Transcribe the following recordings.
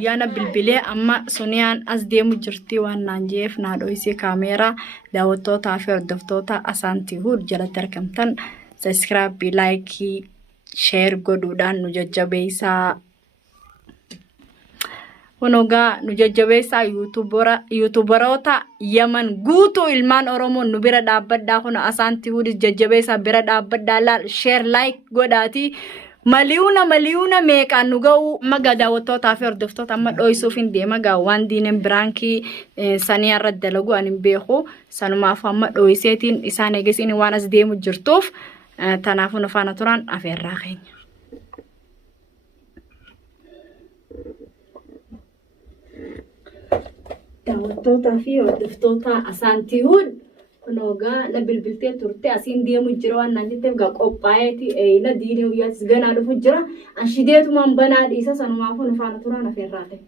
Yana bilbilee amma suniyaan as deemu jirti waan naan jeef naa dho'isee kaameeraa daawwattootaa fi hordoftoota Asaantii Huud jalatti argamtan subscribe like share godhuudhaan nu jajjabeessaa. Honogaa nu jajjabeessaa yuutuubaroota Yaman guutuu ilmaan Oromoo nu bira dhaabbadhaa kun Asaantii Huud jajjabeessaa bira dhaabbadhaa laal share like godhaati. Maliyuuna meeqaan nu ga'u maga daawwattootaa fi hordoftoota amma dho'isuuf hin deema gaa waan diineen biraankii sanii irra dalagu ani hin beeku sanumaaf amma dho'iseetiin isaan eegisiin waan as deemu jirtuuf tanaafuu nu faana turan afeerraa keenya. Daawwattootaa fi hordoftoota Asaantii Huud Noga la bilbilte turte asin deemu jira waan naan jetteef gaa qophaa'eeti la diinee guyyaattis ganaa dhufu jira anshideetumaan banaa dhiisa sanumaafuu nu faana turaan afeerraa ta'e.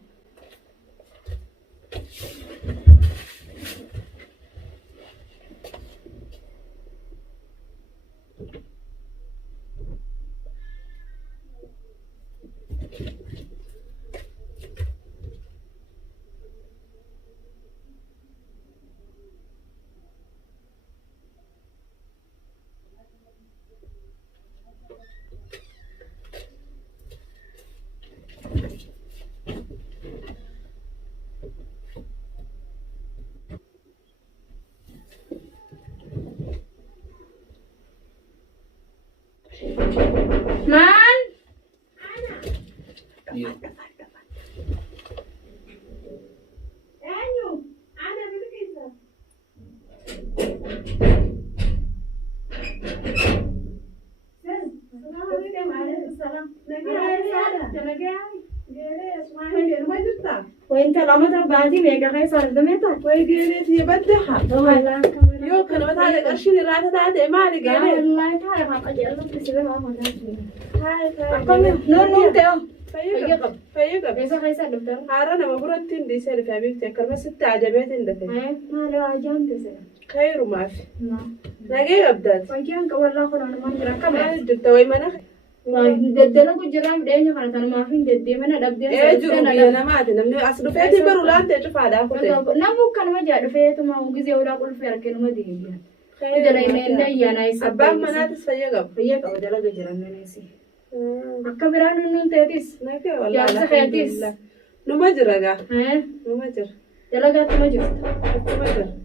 Man? وانت لما تبعتي ميجا خيس على دميتها ويجيني يبدحها يو كان مثلا قرشين الراتة تاعتي ما لي جاني والله تعرف أجي أنا بسيبها ما هاي نون تيو فيقب بس خيس على دكتور هارنا ما برتين دي سالف حبيبتي تكرم ستة عجبات عندك ما له عجان تسلا خير وما في نجي أبدات وجانك والله خلنا ما نجرا كمان جبت وين مناخ ددنا كجرام دينه خلاص أنا ما في ددي من أدبدي أنا ما أدري نمني أصل فيتي برولان تشوف هذا أخوتي نمو كان ما جاد فيتي ما هو جزء ولا كل فير كانوا ما دي جرا إنه نايس أبغى منات فيقب وجلا جرا نايسي أكبران نون تيتيس نكى والله يا سخيتيس نما جرا نما جر جلا جات ما جرت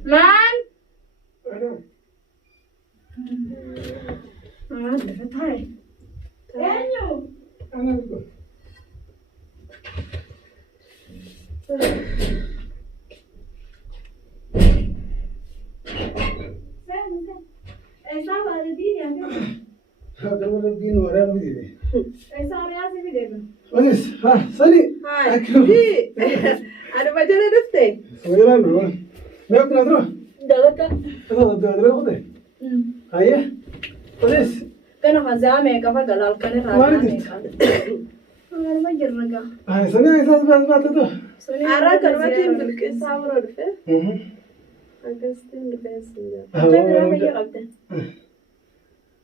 مان فتاي أنيو أنا أقول ऐसा वाले दिन या هذا هو الدين وراء المدينة. ऐसा और यहाँ से भी देखो ونس ها سني. هاي أنا بجرا دفتي. وين أنا؟ ما يمكن أدرى. دلتا هذا أدرى خده. هاي. ونس. كنا خزامة كفا قلال كنا رامة أنا ما جرّناك هاي سني أساس بعد ده. أراك المتين بالكيس عبرة دفع. أكستين دفع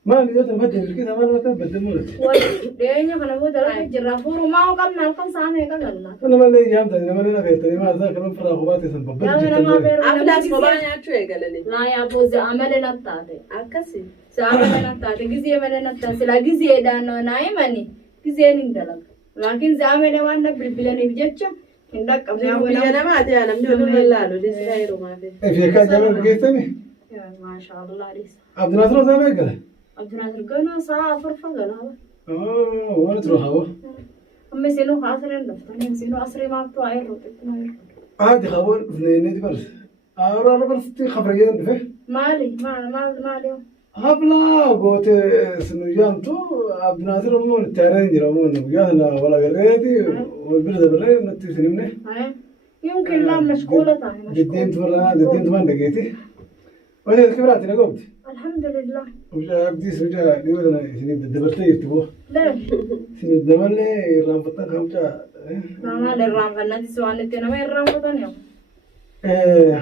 ما نقدر نبدل كذا ما نقدر نبدل مولد. وديني خنا مو دلتا جرّافور وما هو كم نالكم سامة كنا أنا ما لي جام تاني ما لنا غير تاني ما ذاك من فراغباتي سنبدل. أفلاس مباني أشوي قال لي. لا يا بوز عملنا التاتي. أكسي. عملنا التاتي جزء عملنا التاتي لا جزء دانو نايماني جزء نندلك. لكن زمان وانا بالبلاني بجتشا عندك أنا ما أدري أنا من دون الله لو ديس غيره ما في. في كان جامع بقيتني. ما شاء الله ليس. عبد الناصر زمان قال. عبد الناصر قلنا ساعة فرفة قلنا. وين تروح هو؟ هم سينو خاسرين دفتني سينو أسري ما بتوعي روتنا. عادي خبر اثنين برس. أنا برس تي خبرية نفه. مالي هبلا قوت سنويان تو عبد الناصر مون تارين جرامون ويانا ولا غريتي والبلد بري نتي سنمنه. يمكن لا مشغولة تاني. جدين تمام دقيتي. وهي كبرت أنا قمت. الحمد لله. وش عبدي سوجا ليودنا سنين دبرتي يتبوه. لا. سنين دملة رام فتن خمسة. ما له رام فنادي سوانة تنا ما رام فتن يوم.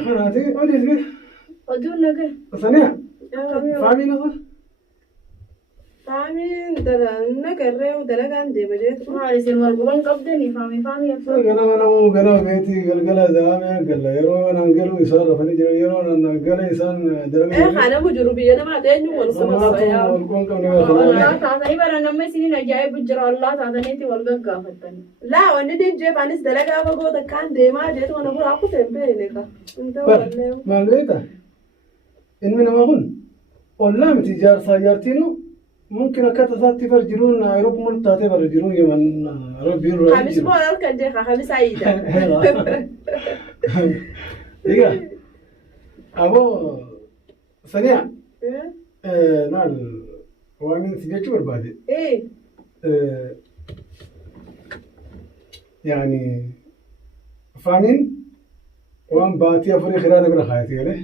خناتي وليد Oduu nagaa. Saniya. Faamiin akka. Faamiin nagarree dalagaan deema jeetu. Maali isin wal quban qabdanii faamii akka. Ganama namoo ganama beetii galgala daa'amee galla yeroo naan galuu isaan rafanii jiran yeroo naan gala isaan dalaganii. Haanamu jiru biyya namaa eenyu wal Samaatu wal quban qabne Allah taatanii bara namni isiniin ajaa'ibu jira Allah taataniiti wal gaggaafattanii. laa wanni dinjee faanis dalagaa fagoota kaan deemaa jeetu wana buraa kutee hin beekne ka. maal beekta ilmi namaa kun ollaa miti jaarsaa jaartiinu mungkin akkata isaatti bar jiruun Awurooppaa mul'atu taatee bar jiruun yeman rabbiin irraa Hamis boo halkan jee ka hamis ayida. Egaa aboo saniya naal waan si jechuu barbaade yaani faamiin waan baatii afurii kiraa na bira kaayete galee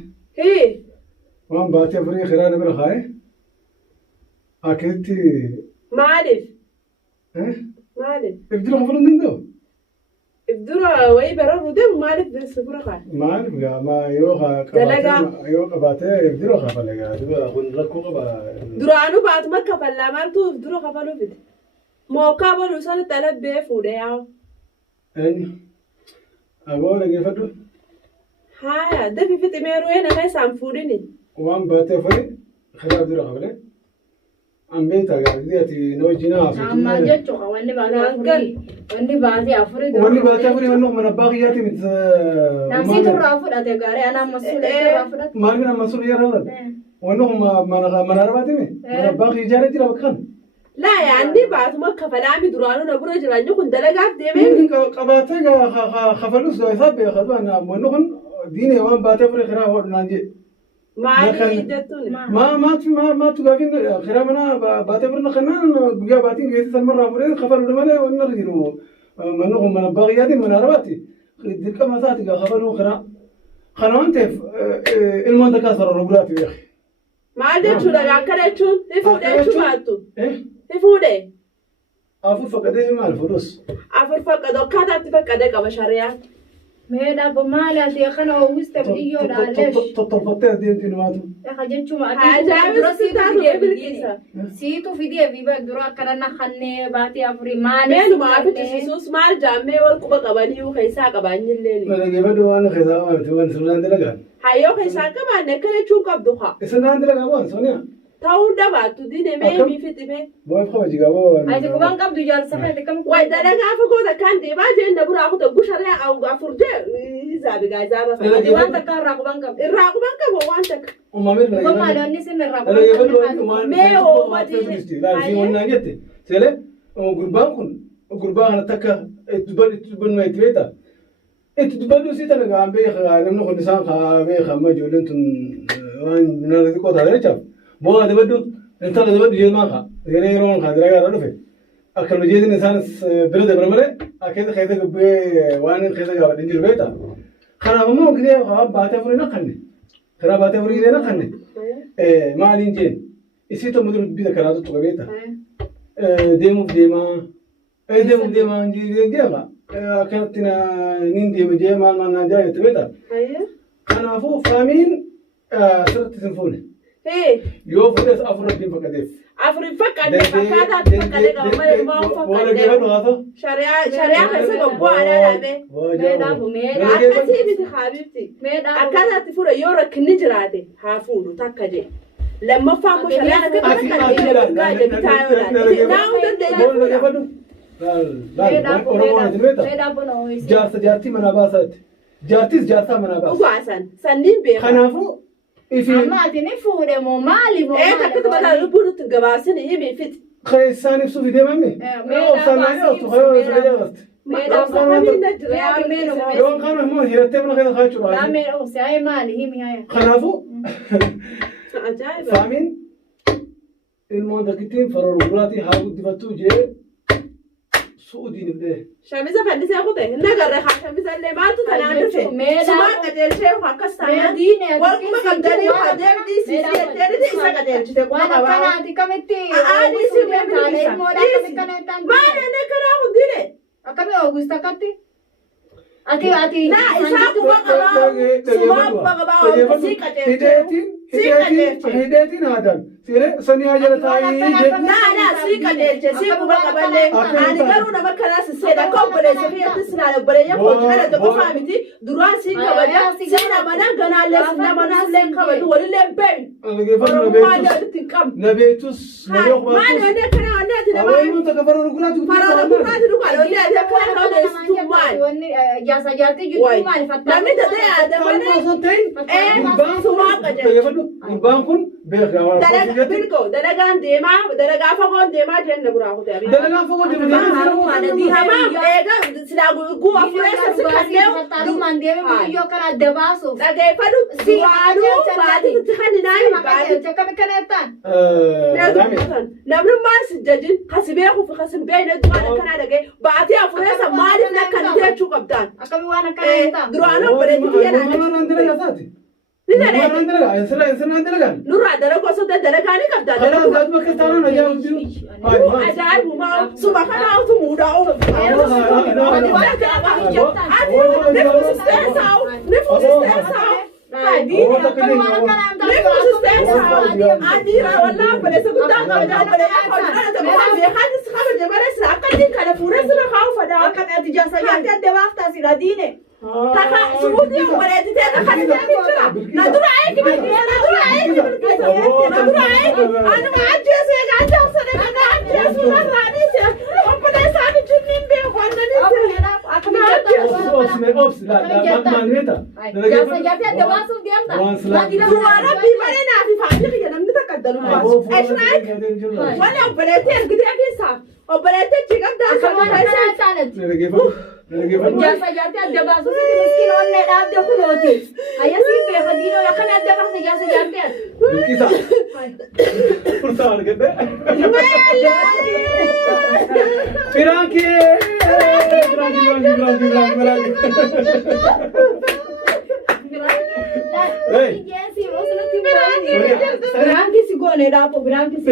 waan baatii afurii kiraa na bira kaaye akkasitti Maaliif? Maaliif? ibdira kafaluu hin danda'u. Ibdura wayii bararuu deemu maaliif birsi bura kaa? Maaliif gaa ma yoo qabaatee ibdira kafale gaa duba kun rakkoo qaba. Duraanuu baatuma kafallaa maaltu ibdura kafaluu fide? Mookaa baluu sana talabbee fuudhee yaa'u. Eenyu aboo dhageeffadhu Haaya dafi fiximeeruu nama isaan fuudhini. waan baatee afurii kiraa ibdira kafale. Ambeeta gaa ati na wajjin haasofti. Amma jechuudha wanni baatee afurii. Wanni baatee afurii. Wanni baatee afurii wanni mana abbaa kiyyaati miti. Namsi turraa fudhate gaarii anaa masuulee irraa fudhate. Maal mina masuulee irraa fudhate? Wanni kun mana arbaati mi? Mana abbaa kiyya ijaaree jira bakka kana. Laa yaadni baatuma kafalaami duraanuu na bura jiraanyu kun dalagaaf deemee. Qabaatee kafalus isaa beekaa wanni kun diinee waan baatee afurii kiraa hodhu naan jee. Maali jettuun? Maatu gaafiin kiraa mana baatee afurii kannaan guyyaa baatiin keessi salmarraa fudhee kafaluu malee wanni irra jiru manni kun mana abbaa kiyyaati mana arbaati. Dirqama isaati gaa kafaluu kiraa. Kana waan ta'eef ilmoon takkaa sarara guraati beeku. Maal jechuudha akkana jechuun ni fuudhee jechuun baattu. Ni fuudhee. Afur fakkadee maal fuudhus? Afur fakkadoo akkaataatti fakkadee qaba shariyaa. Meedhaa maali ati kana oowwiste biyyoo dhaaleesh. Tottolfattee adeemti numaatu. Eka jechuuma siitu fidee fi dura akkana naqannee baatee afurii maali? Meenuma afittisiisuus maal jaammee wal quba qabanii keessaa qabaanyillee. Dhageeffadhu waan keessaa waamte waan sirnaan dalagaan. Hayyoo keessaa qabaanne akkana jechuun qabdu haa. Sirnaan dalagaa waan sooniyaa. Ta'uu dhabaattu diinee mee fixime. Boo'eef qaba jigaa boo. Ati quban qabdu jaarsa feete kam. Way dalagaa fagoota kan deemaa jeenna buraa kutaa gusharee afurtee izaabi gaazaba. Ati waan takka irraa quban qabdu. Irraa quban qabu waan takka. Uumamee Quban maaloonni sin irraa quban qabdu. Mee oomati. Laalfii wannaa jette. Seelee gurbaan kun gurbaa kana takka itti dubbannu itti beekta. Itti dubbannu si tana gaa beeka namni kun isaan kaa beeka amma ijoolleen tun waan nana xiqqoo taate jechaaf. Bu'aa dabaddu intala dabaddu jeemaa kaa yeroo kaa dalagaa irra dhufe akka nu jeetin isaanis bira dabra malee akka keessa gubbee waan keessa gaafadhin jiru beekta. Kanaaf immoo gidee baatee afurii naqanne karaa baatee afurii gidee naqanne maaliin jeen isii tommu dura bita karaa tuttu qabeeta deemuuf deemaa gidee jeeqa akkanatti niin deema jee maal naan jaa jette beekta. Kanaafuu faamiin sirriitti sin fuune. Yoo fuudhes afur abdiin fakkateef. Afurii fakkaatee fakkaataatti fakkatee qaba malee maa fakkaatee. Shariyaa keessa gabboo aadaa dhaabee. Akkasii miti haabibti. Akkaataatti fuudha yoo rakkinni jiraate haa fuudhu takka jee. Lammaffaa immoo shariyaa akkatti bitaa yoo laate. Jaartii manaa baasaatti. Jaartis jaarsaa manaa baasa. Dhugaasan sanniin beekaa. Kanaafuu. Amma ati ni fuudhe moo maali moo maali? Takkatti mataa lubbuun itti gabaasanii himii fiti. Isaan ibsuuf deemame. Yoon kana immoo hirattee mana keessa kaachuudha. Kanaafuu faamiin ilmoon takkittiin faroor guraatii haa guddifattuu jee su'udiin ibdee. Shamisa fandisee kute inni agarree haa shamisa illee maaltu tanaan dhufe sumaa qajeelchee akkas taanaan walquma qabdanii haa deemdii siisee isa qajeelchite waan akkanaati kamitti aadii si beekamisa maal inni karaa hundine akkamii Oogust akkatti ati لا إسحاق بقى سباب بقى سيكا هديتين هذا سني هاجر تاي لا سيكا سيكا بقى بلي أنا قالوا نبى كناس السيدة كم بلي سفيا تسنا بلي يقول أنا تبغى فهمتي دران سيكا بجا سينا منا قنا لسنا منا لين كبر ولا لين بين نبيتوس ما أنا كنا أنا تنبأ أنت كفروا رجولات فرا رجولات رجال ولا هذا كنا هذا استومان jasa jarte jutu mali fatta namni tade ada Bankun dalaga bilko dalagaan deemaa dalagaa fagoon deemaa jenne buraa kutee dalagaa fagoon deemaa eega silaa guu afureessa si kannee taluman deeme biyo kana dabaaso dhageeffadhu si waaduu baatitti kaninaay baatitti akkami kaneettan namnummaan si jajin kasi beekuuf kasi beeyne du'aana kanaa dhagee baatii afureessa maaliif nakkan teechuu qabdaan akkami waan akkana duraanoo bareedduu jedhaan nurra dalago so dalagani qabda dalago ajaa'ib ma suba kana autu muda o adira wala bale se gudda ka da bale ya ko ana ta ba be hadis khabar de bare sa akadin kana fure sura khawfa da kan atijasa ya da waqta sila dine kaka sumudi wala ti ta kan da mitira nadura aiki nadura aiki ana ma ajese ga ta sare kana ajese na rani se opne sa ni jinnin be wanda ni se jasa jarte dabaaso deemta duwara bi bare na fi faati ya namni takaddalu ma ashnaik wala operate gidi agisa operate chigam da sa jasa jarte dabaaso miskin onne dhaabde kunooti ayasi be fadino yakana dabaaso jasa jarte Kisa Purtar gede Piranki Branchi si gone dopo, branchi si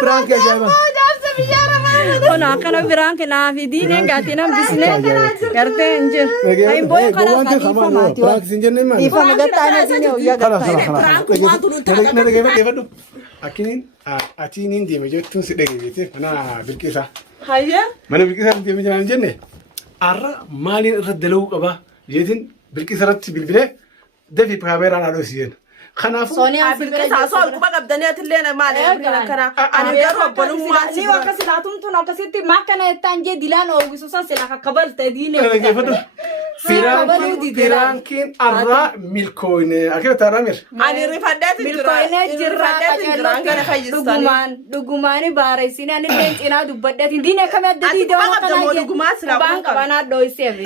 Piranki ajaa'ibaa. Kun akkana biraan kanaaf diineen gaatiin hambisnee gartee hin jiru. Ayin booyi karaa dhiifamaati waan. Dhiifama gattaanii diinee uyyaa gattaanii. Akkiniin achiiniin deeme jettuun si dhageessite mana bilqisaa. Hayya. Mana bilqisaa deeme jiraan jenne har'a maaliin irra dalaguu qaba jeetiin bilqisa irratti bilbilee dafii kaameeraan haadhoo si jenna. Kanaafuu Sooniyaa bilqisaa soo dhuma qabdaneetillee maali kana ani garuu obbolummaa ni akkasi laatumtuun akkasitti makkana jettaan jee dilaan oowwisu san sila kakkabalte diinee. dhageeffadhu. Firaankiin har'a milkooyne akkana taanaa mir. ani rifadheetti Milkooyinee jirraa qacaalotti dhugumaani baareessine ani illee cinaa dubbadheetiin diinee kamii adda diidee waan kanaa jee baan qabanaa dhooyseef.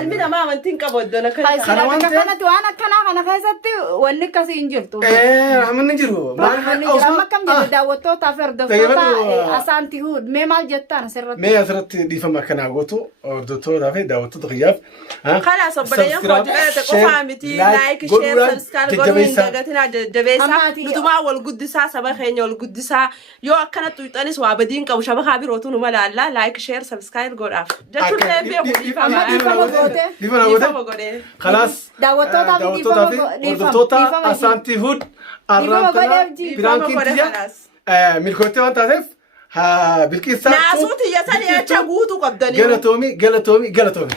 ilmi namaa amantiin qabu iddoo Kanatti waan akkanaa kana keessatti wanni akkasii hin jirtu. Amanni jiru. Amma akkam jedhe daawwattootaaf hordoftoota asaanti huud mee maal jettaan asirratti? Mee asirratti dhiifama akkanaa gootu hordoftootaa fi daawwattoota kiyyaaf. Kalaas obboleeyyan koo jibbeete qofaa miti laayik sheer sabskaar godhuu hin dagatinaa jajjabeessaa nutumaa wal guddisaa saba keenya wal guddisaa yoo akkana tuyxanis waa badiin qabu shabakaa birootu numa laallaa laayik sheer sabskaar godhaaf jechuun beeku dhiifama godhee. Kalaas Daawwattootaaf hordoftoota asaanti huud arraantana biraankiin tiyya milkoottee waan taateef bilqisaa naasuuti yasanii acha guutuu qabdanii. galatoomi.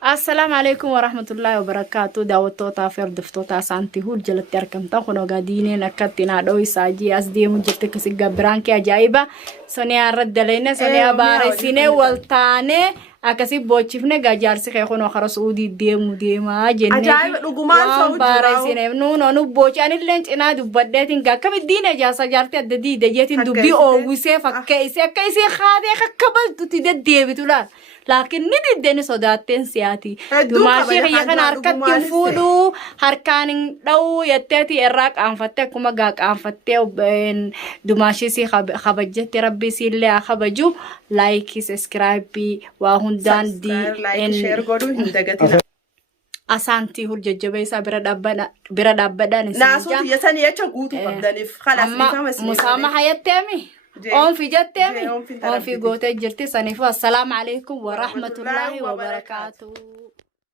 Assalamu alaikum warahmatullahi wabarakatuh. Daawwattootaa fi hordoftoota asaanti huud jalatti argamtan kun ogaa diineen akkatti naadhoo isaa jee as deemu jirti kasi gabbiraan kee ajaa'iba. Soniyaa irratti daleenne soniyaa baareessinee wal taanee akkasii bochifne gajaarsi kee kun okara suudii deemaa jennee. Ajaa'iba dhugumaan ta'uu jira. Baareessine nuunu bochi anillee cinaa dubbadheetiin akkami diinee jaarsa jaartee adda diide jeetiin dubbii oowwisee fakkeessee akka isee haadee akka baltutti deddeebitu laal. Laakiin ni diddeen sodaatteen siyaati. Dumaashii kiyya kana harkatti hin fuudhu harkaan hin dha'u jetteeti irraa qaanfattee akkuma gaa qaanfattee dumaashii si kabajjetti rabbii si illee haa kabaju laayikii saskiraayipii waa hundaan Laayik sheer godhuu hin dagatina. asaantii hul jajjabeessaa bira dhaabbadhaan naasuuti yasanii jecha guutuu qabdaniif khalaas ifama isin musaama hayatteemi oonfi jetteemi oonfi gootee jirti saniif assalaamu alaykum wa rahmatullaahi wa barakaatuh